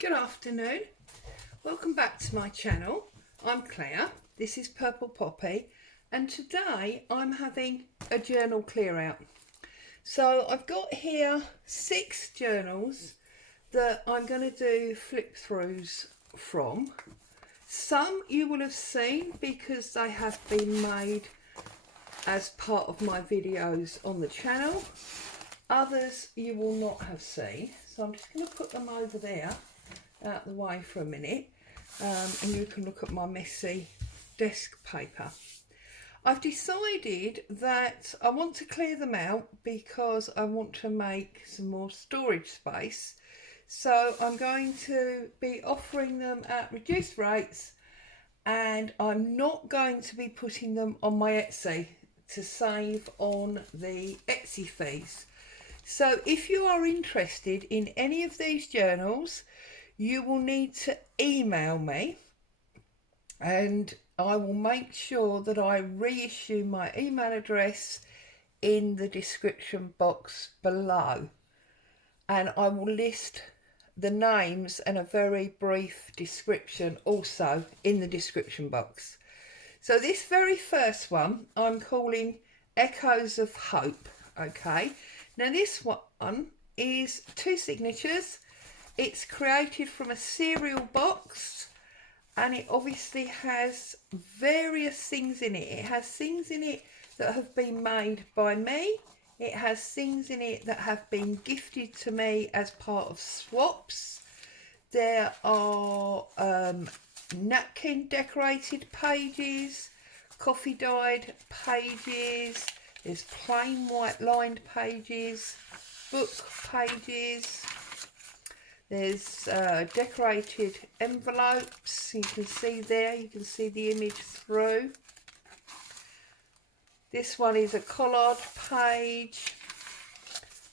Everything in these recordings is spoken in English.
Good afternoon, welcome back to my channel. I'm Claire, this is Purple Poppy, and today I'm having a journal clear out. So I've got here 6 journals that I'm going to do flip throughs from. Some you will have seen because they have been made as part of my videos on the channel. Others you will not have seen, so I'm just going to put them over there out the way for a minute, and you can look at my messy desk paper. I've decided that I want to clear them out because I want to make some more storage space, so I'm going to be offering them at reduced rates, and I'm not going to be putting them on my Etsy to save on the Etsy fees. So if you are interested in any of these journals, you will need to email me, and I will make sure that I reissue my email address in the description box below, and I will list the names and a very brief description also in the description box. So this very first one I'm calling Echoes of Hope. Okay, now this one is 2 signatures. It's created from a cereal box, and it obviously has various things in it. It has things in it that have been made by me. It has things in it that have been gifted to me as part of swaps. There are napkin decorated pages, coffee dyed pages, there's plain white lined pages, book pages. There's decorated envelopes, you can see there, you can see the image through. This one is a collard page,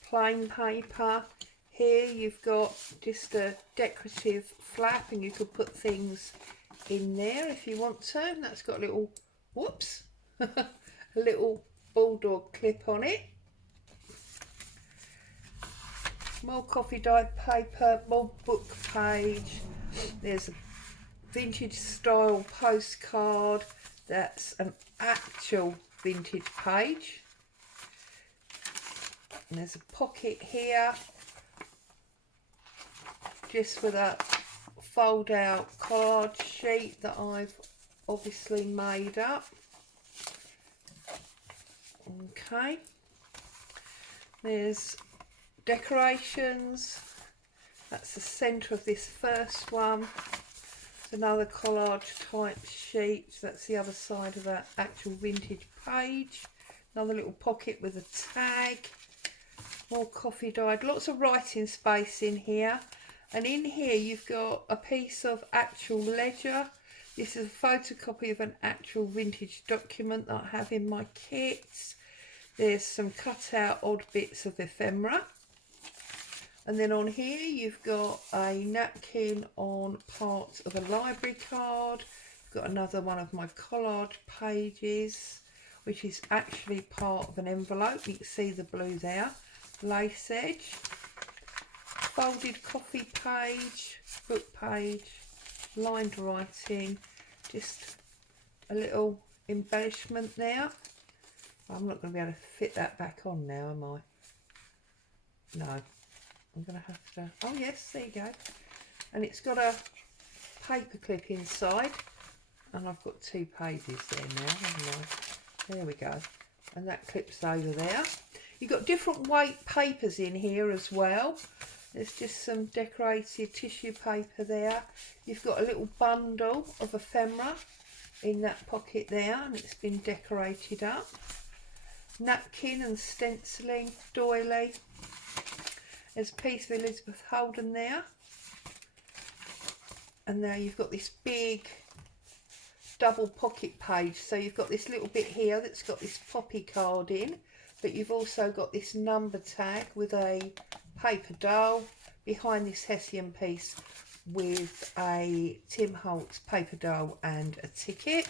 plain paper. Here you've got just a decorative flap, and you could put things in there if you want to. And that's got a little, whoops, a little bulldog clip on it. More coffee dyed paper, more book page. There's a vintage style postcard. That's an actual vintage page. And there's a pocket here, just with a fold out card sheet that I've obviously made up. Okay. There's decorations. That's the centre of this first one. It's another collage type sheet. That's the other side of that actual vintage page. Another little pocket with a tag. More coffee dyed. Lots of writing space in here. And in here you've got a piece of actual ledger. This is a photocopy of an actual vintage document that I have in my kits. There's some cut out odd bits of ephemera. And then on here you've got a napkin on part of a library card. You've got another one of my collage pages, which is actually part of an envelope. You can see the blue there. Lace edge. Folded coffee page, book page, lined writing. Just a little embellishment there. I'm not going to be able to fit that back on now, am I? No. I'm going to have to, oh yes, there you go. And it's got a paper clip inside, and I've got 2 pages there now, haven't I? There we go. And that clips over there. You've got different weight papers in here as well. There's just some decorated tissue paper there. You've got a little bundle of ephemera in that pocket there, and it's been decorated up. Napkin and stenciling doily. There's a piece of Elizabeth Holden there. And now you've got this big double pocket page. So you've got this little bit here that's got this poppy card in, but you've also got this number tag with a paper doll behind this Hessian piece with a Tim Holtz paper doll and a ticket.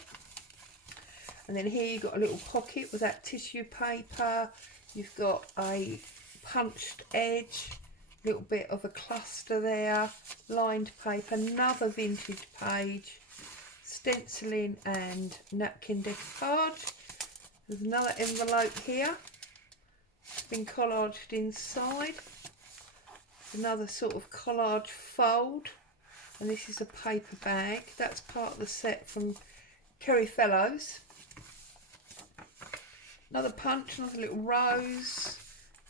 And then here you've got a little pocket with that tissue paper. You've got a punched edge. little bit of a cluster there, lined paper, another vintage page, stenciling and napkin decoupage. There's another envelope here, it's been collaged inside. Another sort of collage fold, and this is a paper bag. That's part of the set from Kerry Fellows. Another punch, another little rose,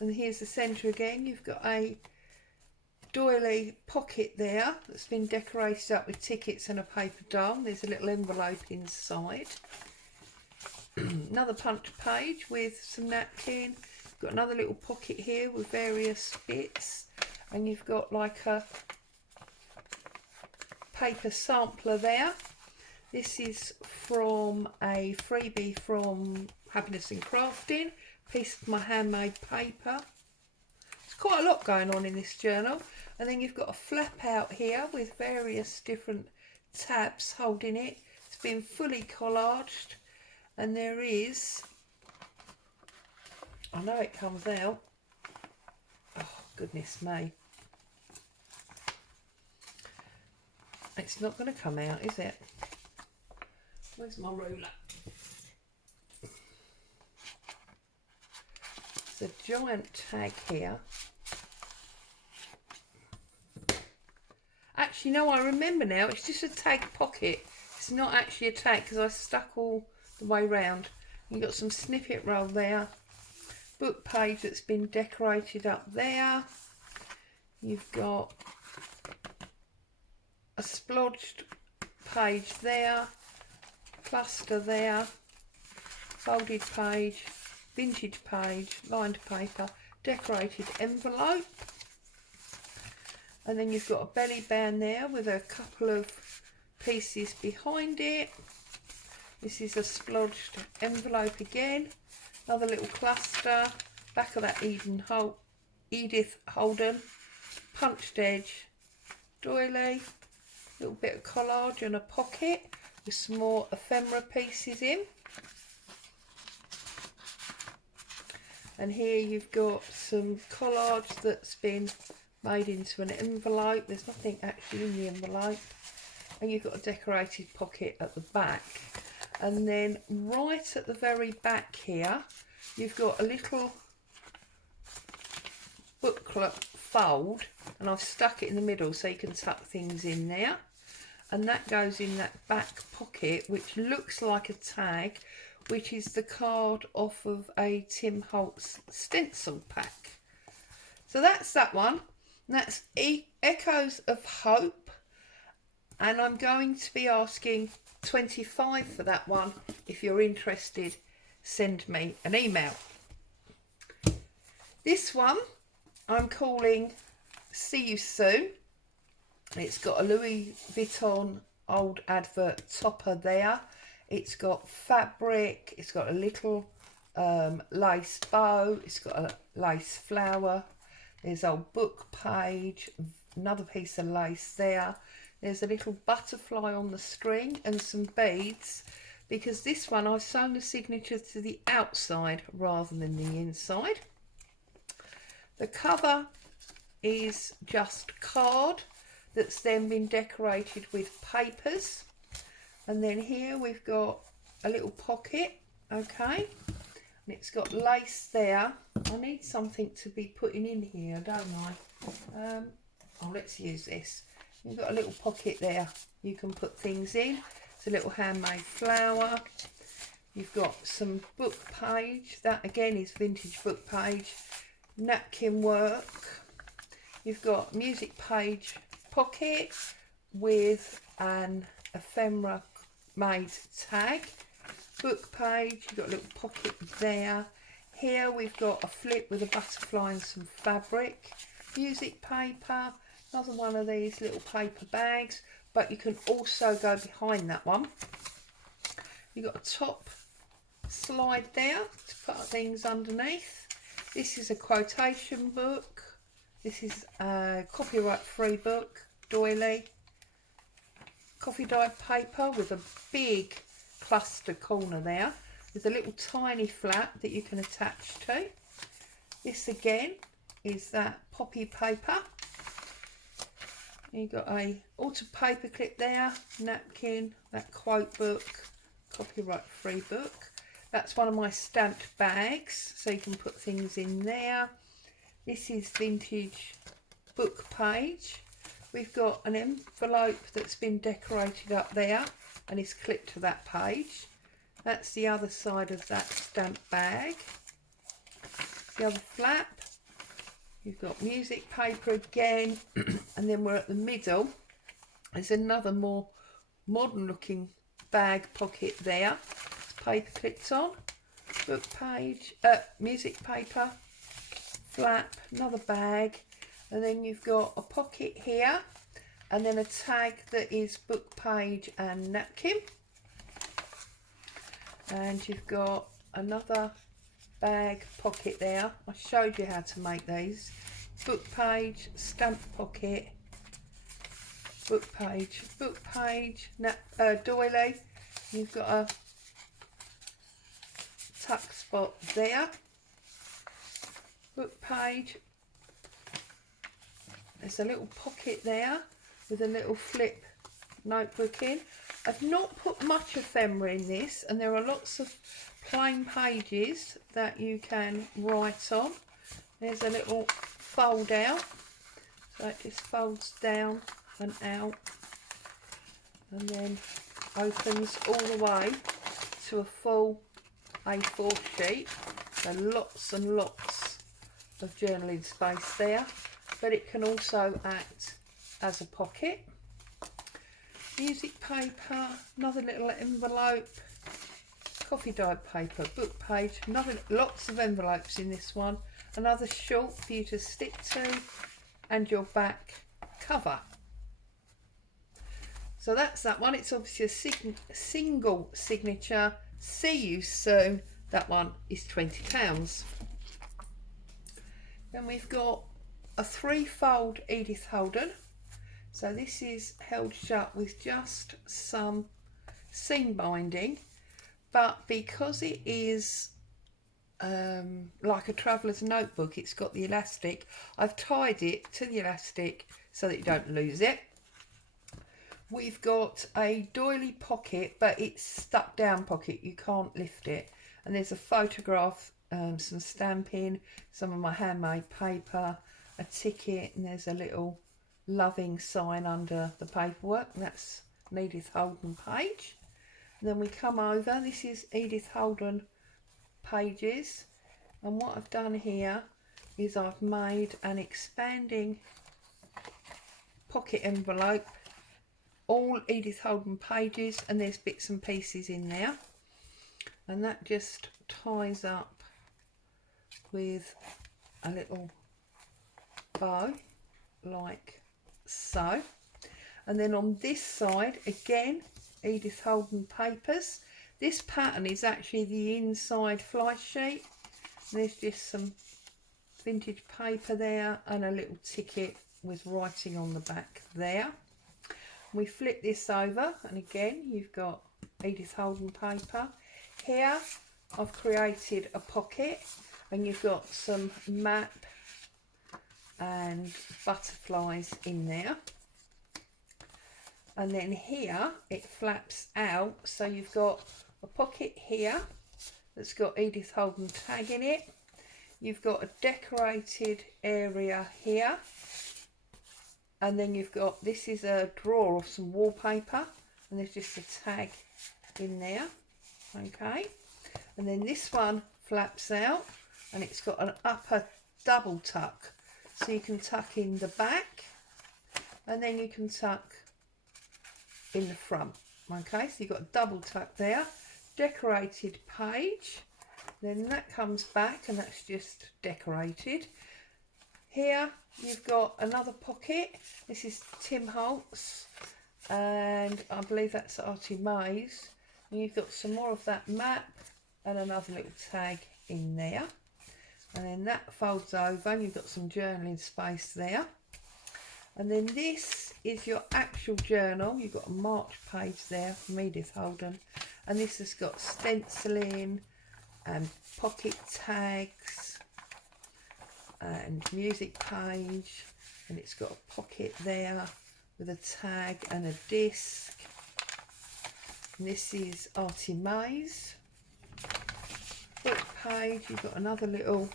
and here's the centre again. You've got a doily pocket there that's been decorated up with tickets and a paper doll. There's a little envelope inside. Another punch page with some napkin. You've got another little pocket here with various bits, and you've got like a paper sampler there. This is from a freebie from Happiness and Crafting, piece of my handmade paper. There's quite a lot going on in this journal. And then you've got a flap out here with various different tabs holding it. It's been fully collaged, and there is, I know it comes out, oh goodness me, it's not going to come out, is it? Where's my ruler? There's a giant tag here. Actually, no, I remember now. It's just a tag pocket. It's not actually a tag because I stuck all the way round. You've got some snippet roll there. Book page that's been decorated up there. You've got a splodged page there. Cluster there. Folded page. Vintage page. Lined paper. Decorated envelope. And then you've got a belly band there with a couple of pieces behind it. This is a splodged envelope again. Another little cluster. Back of that Edith Holden. Punched edge. Doily. Little bit of collage and a pocket with some more ephemera pieces in. And here you've got some collage that's been made into an envelope. There's nothing actually in the envelope, and you've got a decorated pocket at the back. And then right at the very back here you've got a little booklet fold, and I've stuck it in the middle so you can tuck things in there, and that goes in that back pocket which looks like a tag, which is the card off of a Tim Holtz stencil pack. So that's that one. That's Echoes of Hope, and I'm going to be asking 25 for that one. If you're interested, send me an email. This one I'm calling See You Soon. It's got a Louis Vuitton old advert topper there. It's got fabric, it's got a little lace bow, it's got a lace flower. There's a book page, another piece of lace there. There's a little butterfly on the string and some beads, because this one I've sewn the signature to the outside rather than the inside. The cover is just card that's then been decorated with papers. And then here we've got a little pocket, okay, and it's got lace there. I need something to be putting in here, don't I? Oh, let's use this. You've got a little pocket there you can put things in. It's a little handmade flower. You've got some book page. That again is vintage book page. Napkin work. You've got music page pocket with an ephemera made tag. Book page. You've got a little pocket there. Here we've got a flip with a butterfly and some fabric. Music paper. Another one of these little paper bags, but you can also go behind that one. You've got a top slide there to put things underneath. This is a quotation book. This is a copyright free book, doily. Coffee dyed paper with a big cluster corner there. There's a little tiny flap that you can attach to. This again is that poppy paper. You've got a autumn paper clip there, napkin, that quote book, copyright free book. That's one of my stamped bags, so you can put things in there. This is vintage book page. We've got an envelope that's been decorated up there and is clipped to that page. That's the other side of that stamped bag. The other flap. You've got music paper again, and then we're at the middle. There's another more modern looking bag pocket there. It's paper clipped on. Book page, music paper, flap, another bag, and then you've got a pocket here, and then a tag that is book page and napkin. And you've got another bag pocket there. I showed you how to make these. Book page, stamp pocket, book page, doily. You've got a tuck spot there. Book page. There's a little pocket there with a little flip notebook in. I've not put much ephemera in this, and there are lots of plain pages that you can write on. There's a little fold out, so it just folds down and out and then opens all the way to a full A4 sheet. So lots and lots of journaling space there, but it can also act as a pocket. Music paper, another little envelope, coffee dyed paper, book page, lots of envelopes in this one, another short for you to stick to, and your back cover. So that's that one. It's obviously a single signature. See you soon. That one is £20. Then we've got a 3-fold Edith Holden. So this is held shut with just some seam binding, but because it is like a traveller's notebook, it's got the elastic. I've tied it to the elastic so that you don't lose it. We've got a doily pocket, but it's stuck down pocket, you can't lift it. And there's a photograph, some stamping, some of my handmade paper, a ticket, and there's a little loving sign under the paperwork, and that's an Edith Holden page. And then we come over, this is Edith Holden pages, and what I've done here is I've made an expanding pocket envelope, all Edith Holden pages, and there's bits and pieces in there, and that just ties up with a little bow like so. And then on this side again, Edith Holden papers. This pattern is actually the inside fly sheet. There's just some vintage paper there and a little ticket with writing on the back there. We flip this over, and again you've got Edith Holden paper. Here I've created a pocket, and you've got some map and butterflies in there. And then here it flaps out, so you've got a pocket here that's got Edith Holden tag in it. You've got a decorated area here, and then you've got, this is a drawer of some wallpaper, and there's just a tag in there. Okay, and then this one flaps out, and it's got an upper double tuck, so you can tuck in the back, and then you can tuck in the front. Okay, so you've got a double tuck there, decorated page, then that comes back, and that's just decorated. Here you've got another pocket. This is Tim Holtz, and I believe that's Artie Mays. And you've got some more of that map and another little tag in there, and then that folds over, and you've got some journaling space there. And then this is your actual journal. You've got a March page there from Edith Holden, and this has got stenciling and pocket tags and music page, and it's got a pocket there with a tag and a disc. And this is Artie May's book page. You've got another little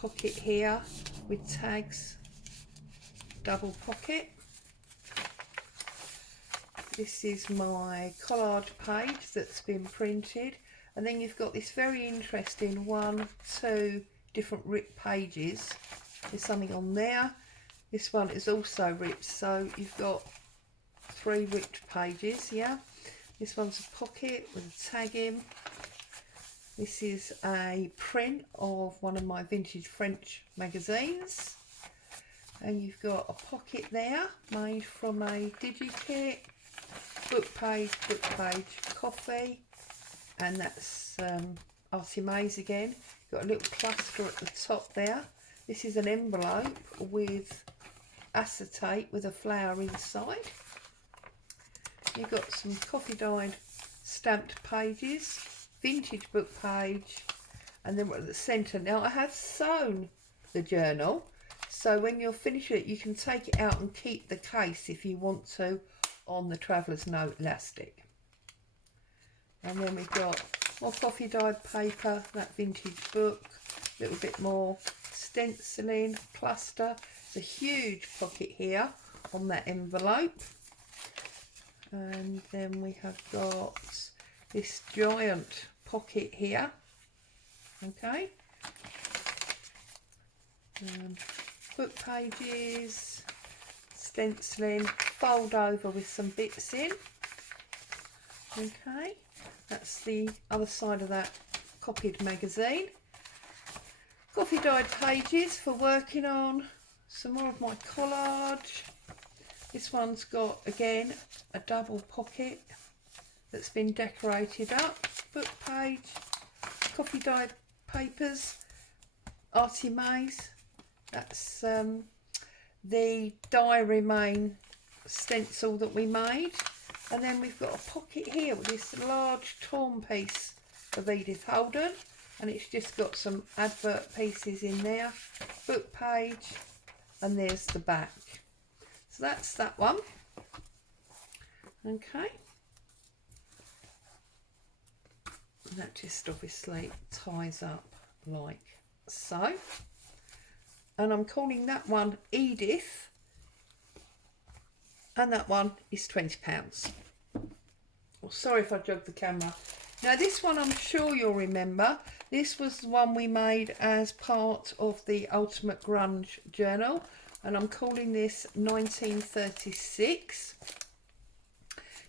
pocket here with tags, double pocket. This is my collage page that's been printed, and then you've got this very interesting 1, 2 different ripped pages. There's something on there. This one is also ripped, so you've got 3 ripped pages. Yeah, this one's a pocket with a tag in. This is a print of one of my vintage French magazines, and you've got a pocket there made from a digi-kit. Book page, coffee, and that's Artie May's again. Got a little cluster at the top there. This is an envelope with acetate with a flower inside. You've got some coffee dyed stamped pages, vintage book page, and then at the centre. Now I have sewn the journal, so when you're finished with it you can take it out and keep the case if you want to on the traveller's note elastic. And then we've got more coffee dyed paper, that vintage book, a little bit more stenciling, cluster. There's a huge pocket here on that envelope, and then we have got this giant pocket here. Okay, book pages, stenciling, fold over with some bits in. Okay, that's the other side of that copied magazine. Coffee dyed pages for working on some more of my collage. This one's got again a double pocket that's been decorated up. Book page, coffee dyed papers, Artie May's. That's the diary main stencil that we made. And then we've got a pocket here with this large torn piece of Edith Holden, and it's just got some advert pieces in there. Book page, and there's the back. So that's that one. Okay, and that just obviously ties up like so. And I'm calling that one Edith, and that one is £20. Well, sorry if I jogged the camera. Now this one I'm sure you'll remember. This was the one we made as part of the Ultimate Grunge journal, and I'm calling this 1936.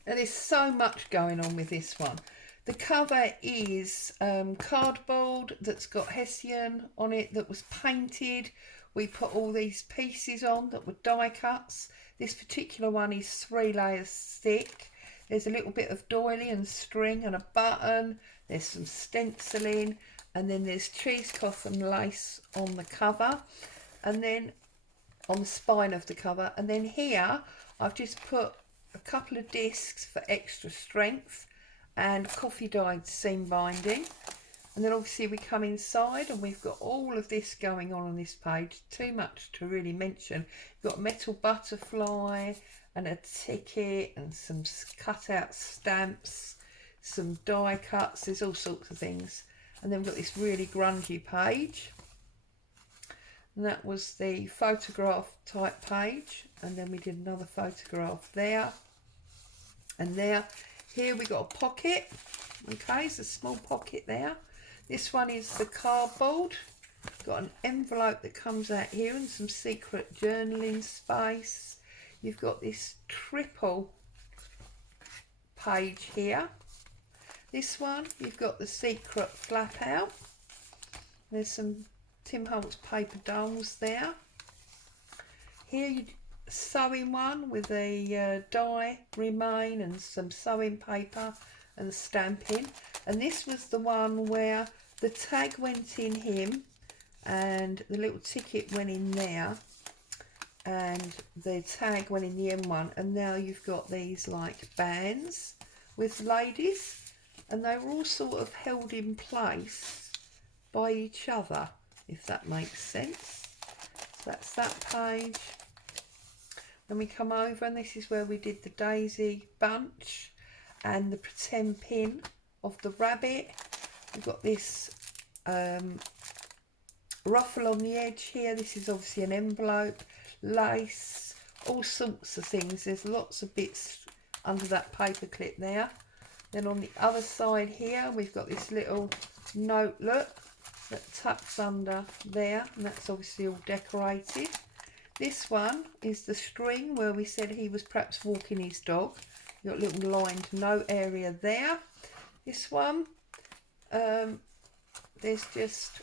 Now there's so much going on with this one. The cover is cardboard that's got Hessian on it that was painted. We put all these pieces on that were die cuts. This particular one is 3 layers thick. There's a little bit of doily and string and a button. There's some stenciling, and then there's cheesecloth and lace on the cover, and then on the spine of the cover. And then here I've just put a couple of discs for extra strength and coffee dyed seam binding. And then obviously we come inside and we've got all of this going on this page. Too much to really mention. You've got a metal butterfly and a ticket and some cut out stamps, some die cuts, there's all sorts of things. And then we've got this really grungy page. And that was the photograph type page. And then we did another photograph there and there. Here we got a pocket. Okay, it's a small pocket there. This one is the cardboard. Got an envelope that comes out here and some secret journaling space. You've got this triple page here. This one, you've got the secret flap out. There's some Tim Holtz paper dolls there. Here you sewing one with a die remain and some sewing paper and stamping. And this was the one where the tag went in him and the little ticket went in there and the tag went in the M1, and now you've got these like bands with ladies, and they were all sort of held in place by each other, if that makes sense. That's that page. Then we come over, and this is where we did the daisy bunch and the pretend pin of the rabbit. We've got this ruffle on the edge here. This is obviously an envelope, lace, all sorts of things. There's lots of bits under that paper clip there. Then on the other side here, we've got this little notelet that tucks under there, and that's obviously all decorated. This one is the string where we said he was perhaps walking his dog. You've got a little lined note area there. This one, there's just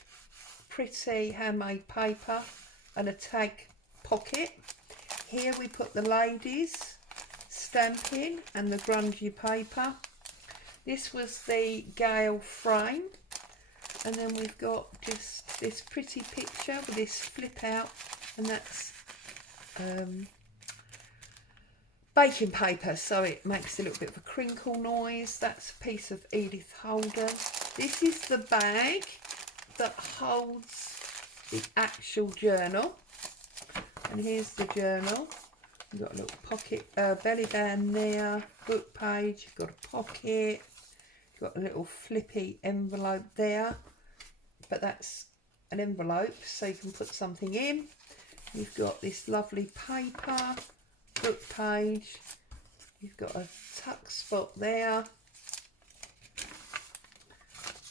pretty handmade paper and a tag pocket. Here we put the ladies stamping and the grungy paper. This was the Gale frame, and then we've got just this pretty picture with this flip out, and that's baking paper, so it makes a little bit of a crinkle noise. That's a piece of Edith Holden. This is the bag that holds the actual journal, and here's the journal. You've got a little pocket belly band there, book page, you've got a pocket, you've got a little flippy envelope there, but that's an envelope so you can put something in. You've got this lovely paper, book page, you've got a tuck spot there,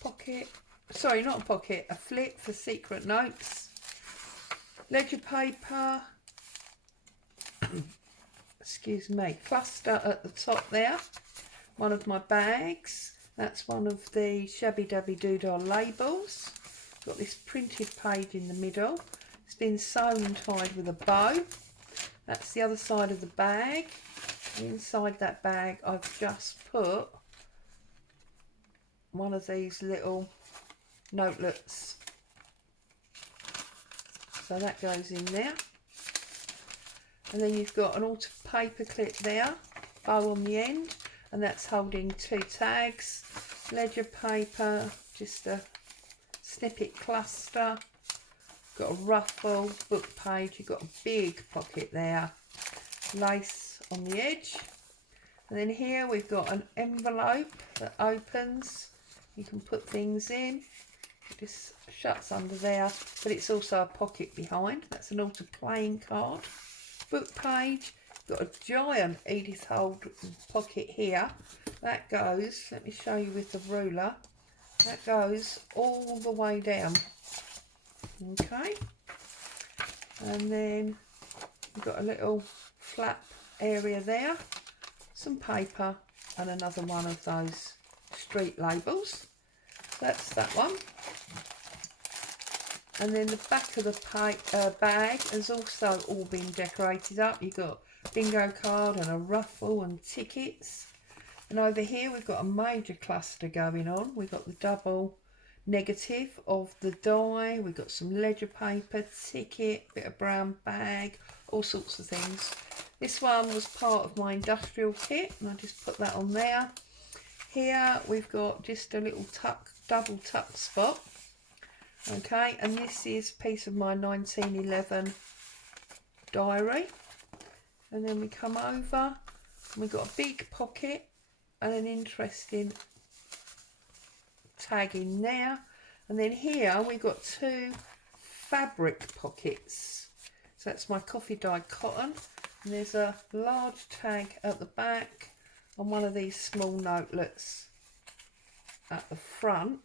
pocket, sorry, not a pocket, a flip for secret notes, ledger paper, excuse me, cluster at the top there, one of my bags, that's one of the Shabby Dabby Doodah labels, got this printed page in the middle, it's been sewn and tied with a bow. That's the other side of the bag. Inside that bag I've just put one of these little notelets, so that goes in there. And then you've got an auto paper clip there, bow on the end, and that's holding two tags, ledger paper, just a snippet cluster, got a ruffle, book page, you've got a big pocket there, lace on the edge, and then here we've got an envelope that opens, you can put things in, it just shuts under there, but it's also a pocket behind. That's an altar playing card, book page, got a giant Edith Holden pocket here, that goes, let me show you with the ruler, that goes all the way down. Okay, and then you've got a little flap area there, some paper, and another one of those street labels. That's that one. And then the back of the bag has also all been decorated up. You've got bingo card and a ruffle and tickets. And over here we've got a major cluster going on. We've got the double negative of the die, we've got some ledger paper, ticket, bit of brown bag, all sorts of things. This one was part of my industrial kit, and I just put that on there. Here we've got just a little tuck, double tuck spot, okay, and this is a piece of my 1911 diary. And then we come over and we've got a big pocket and an interesting tag in there, and then here we've got two fabric pockets, so that's my coffee dyed cotton, and there's a large tag at the back on one of these small notelets at the front,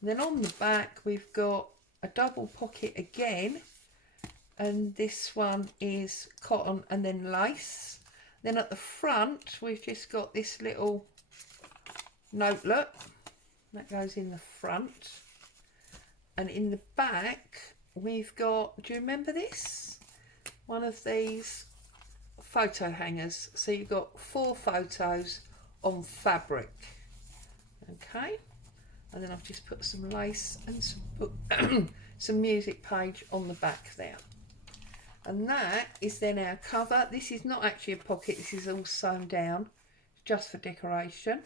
and then on the back we've got a double pocket again, and this one is cotton and then lace. Then at the front we've just got this little notelet that goes in the front, and in the back we've got, do you remember this? One of these photo hangers, so you've got 4 photos on fabric, okay, and then I've just put some lace and some music page on the back there, and that is then our cover. This is not actually a pocket, this is all sewn down just for decoration.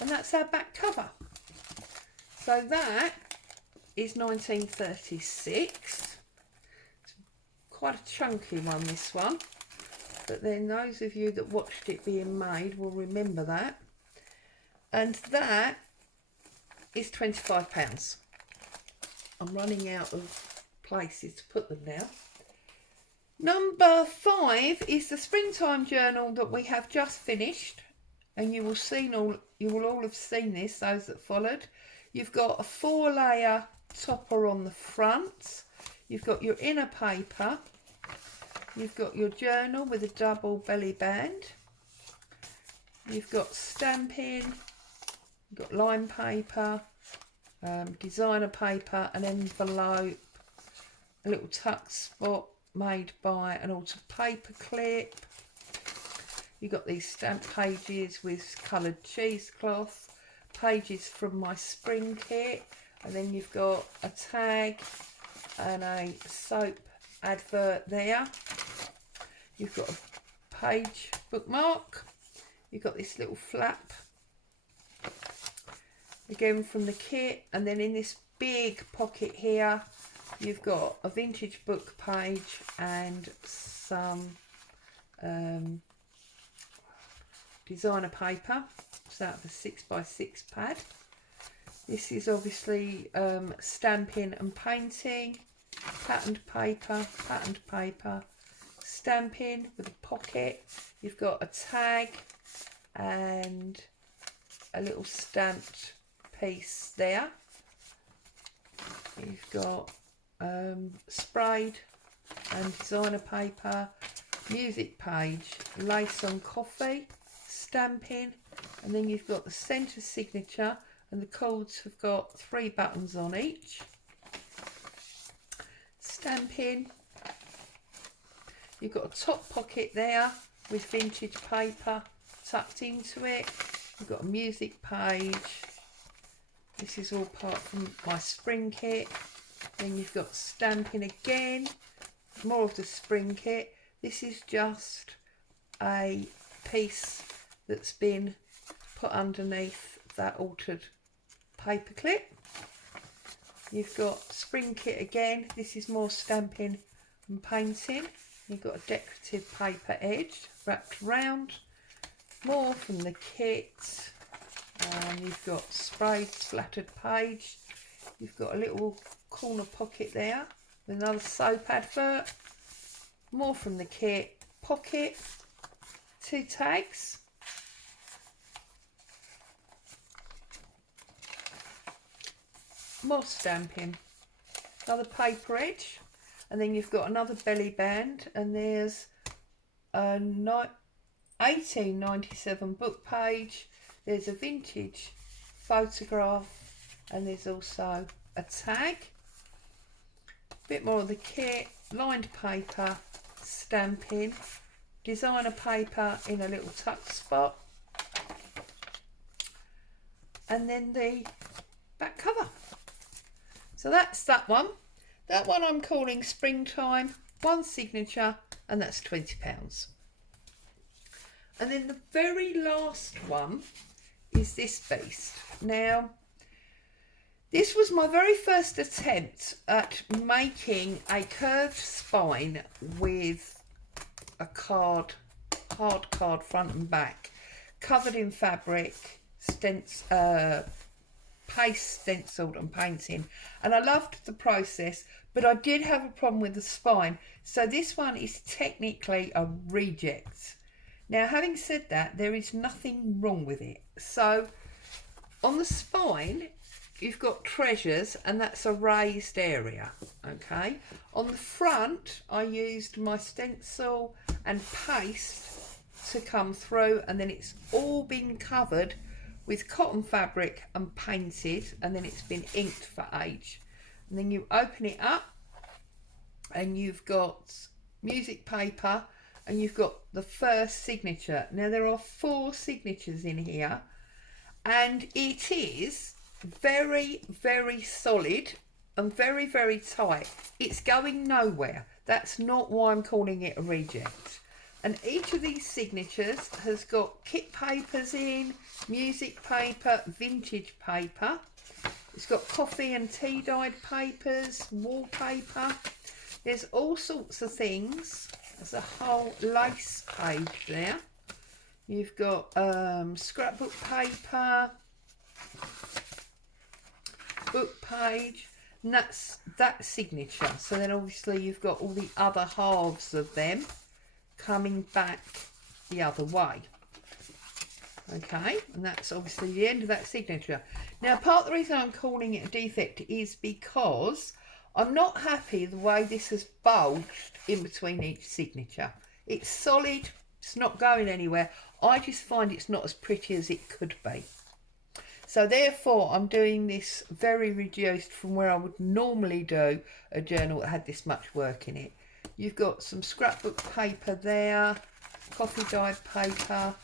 And that's our back cover. So that is 1936. quite a chunky one, this one. But then those of you that watched it being made will remember that. And that is £25. I'm running out of places to put them now. Number 5 is the springtime journal that we have just finished, and you will all have seen this, those that followed. You've got a 4-layer topper on the front. You've got your inner paper. You've got your journal with a double belly band. You've got stamping. You've got line paper, designer paper, an envelope, a little tuck spot made by an altered paper clip. You've got these stamp pages with coloured cheesecloth, pages from my spring kit, and then you've got a tag and a soap advert there. You've got a page bookmark. You've got this little flap again from the kit, and then in this big pocket here you've got a vintage book page and some designer paper. It's out of a 6x6 pad. This is obviously stamping and painting, patterned paper, stamping with a pocket. You've got a tag and a little stamped piece there. You've got sprayed and designer paper, music page, lace on coffee, stamping, and then you've got the centre signature, and the cords have got 3 buttons on each. Stamping. You've got a top pocket there with vintage paper tucked into it. You've got a music page. This is all part from my spring kit. Then you've got stamping again, more of the spring kit. This is just a piece that's been put underneath that altered paper clip. You've got spring kit again. This is more stamping and painting. You've got a decorative paper edge wrapped around. More from the kit. You've got sprayed splattered page. You've got a little corner pocket there with another soap advert. More from the kit. Pocket. 2 tags. More stamping. Another paper edge. And then you've got another belly band, and there's a 1897 book page. There's a vintage photograph, and there's also a tag. A bit more of the kit, lined paper, stamping, designer paper in a little tuck spot, and then the back cover. So that's that one. That one I'm calling Springtime, 1 signature, and that's £20. And then the very last one is this beast. Now, this was my very first attempt at making a curved spine with a hard card front and back, covered in fabric, paste stenciled and painting, and I loved the process, but I did have a problem with the spine, so this one is technically a reject. Now, having said that, there is nothing wrong with it. So on the spine you've got treasures, and that's a raised area. Okay, on the front I used my stencil and paste to come through, and then it's all been covered with cotton fabric and painted, and then it's been inked for age. And then you open it up and you've got music paper, and you've got the first signature. Now there are 4 signatures in here, and it is very, very solid and very, very tight. It's going nowhere. That's not why I'm calling it a reject. And each of these signatures has got kit papers in, music paper, vintage paper. It's got coffee and tea dyed papers, wallpaper. There's all sorts of things. There's a whole lace page there. You've got scrapbook paper, book page, and that's that signature. So then obviously you've got all the other halves of them coming back the other way. Okay, and that's obviously the end of that signature. Now, part of the reason I'm calling it a defect is because I'm not happy the way this has bulged in between each signature. It's solid, it's not going anywhere. I just find it's not as pretty as it could be. So therefore, I'm doing this very reduced from where I would normally do a journal that had this much work in it. You've got some scrapbook paper there, coffee dyed paper,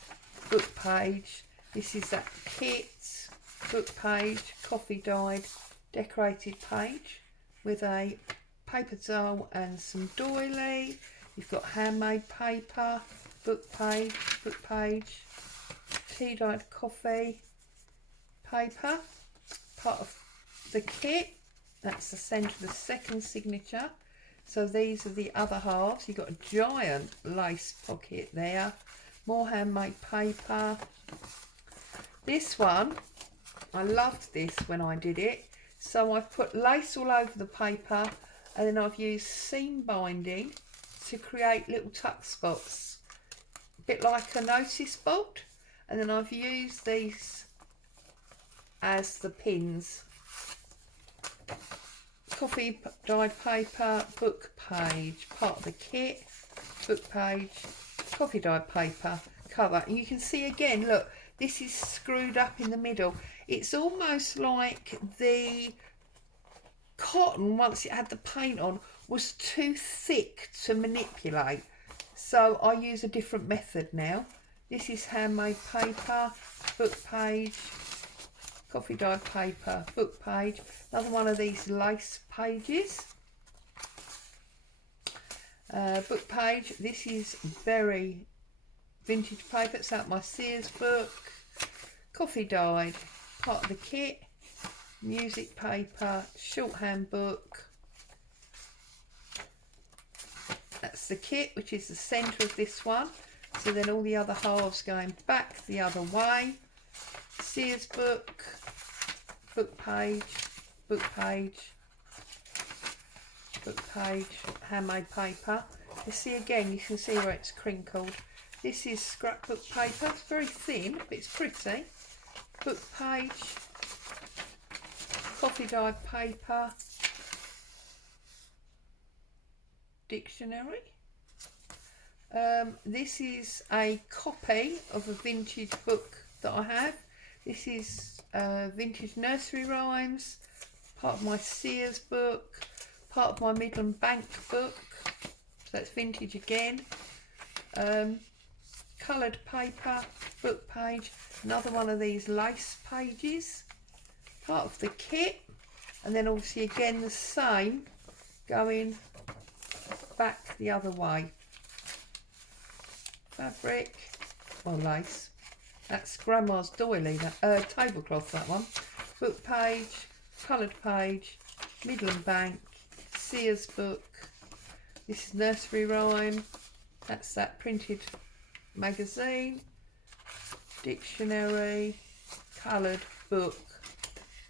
book page. This is that kit, book page, coffee dyed, decorated page with a paper towel and some doily. You've got handmade paper, book page, tea dyed coffee paper, part of the kit. That's the centre of the second signature. So these are the other halves. You've got a giant lace pocket there, more handmade paper. This one, I loved this when I did it. So I've put lace all over the paper, and then I've used seam binding to create little tuck spots, a bit like a notice board. And then I've used these as the pins. Coffee dyed paper, book page, part of the kit, book page, coffee dyed paper, cover. And you can see again, look, this is screwed up in the middle. It's almost like the cotton, once it had the paint on, was too thick to manipulate. So I use a different method now. This is handmade paper, book page, coffee dyed paper, book page. Another one of these lace pages. Book page. This is very vintage paper. It's out my Sears book. Coffee dyed, part of the kit. Music paper, shorthand book. That's the kit, which is the centre of this one. So then all the other halves going back the other way. Sears book, book page, handmade paper. You see again, you can see where it's crinkled. This is scrapbook paper. It's very thin, but it's pretty. Book page, coffee dyed paper, dictionary. This is a copy of a vintage book that I have. This is vintage Nursery Rhymes, part of my Sears book, part of my Midland Bank book. So that's vintage again. Coloured paper, book page, another one of these lace pages, part of the kit, and then obviously again the same going back the other way. Fabric or lace. That's Grandma's doily, that tablecloth, that one. Book page, coloured page, Midland Bank, Sears book. This is Nursery Rhyme. That's that printed magazine, dictionary, coloured book,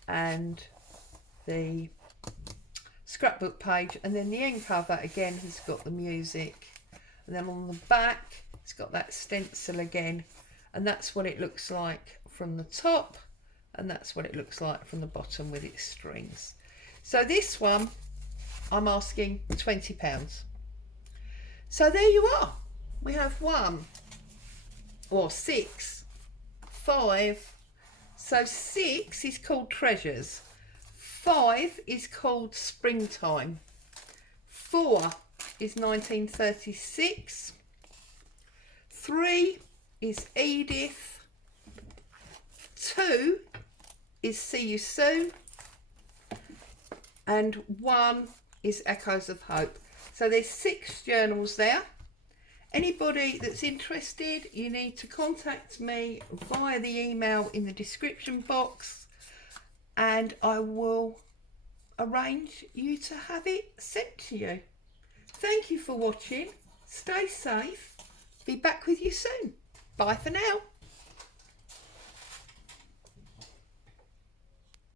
and the scrapbook page. And then the end cover again has got the music. And then on the back, it's got that stencil again. And that's what it looks like from the top, and that's what it looks like from the bottom with its strings. So this one I'm asking £20. So there you are. We have 1 or 6, 5. So 6 is called Treasures, 5 is called Springtime, 4 is 1936, 3 is Edith, 2 is See You Soon, and 1 is Echoes of Hope. So there's 6 journals there. Anybody that's interested, you need to contact me via the email in the description box, and I will arrange you to have it sent to you. Thank you for watching. Stay safe. Be back with you soon. Bye for now.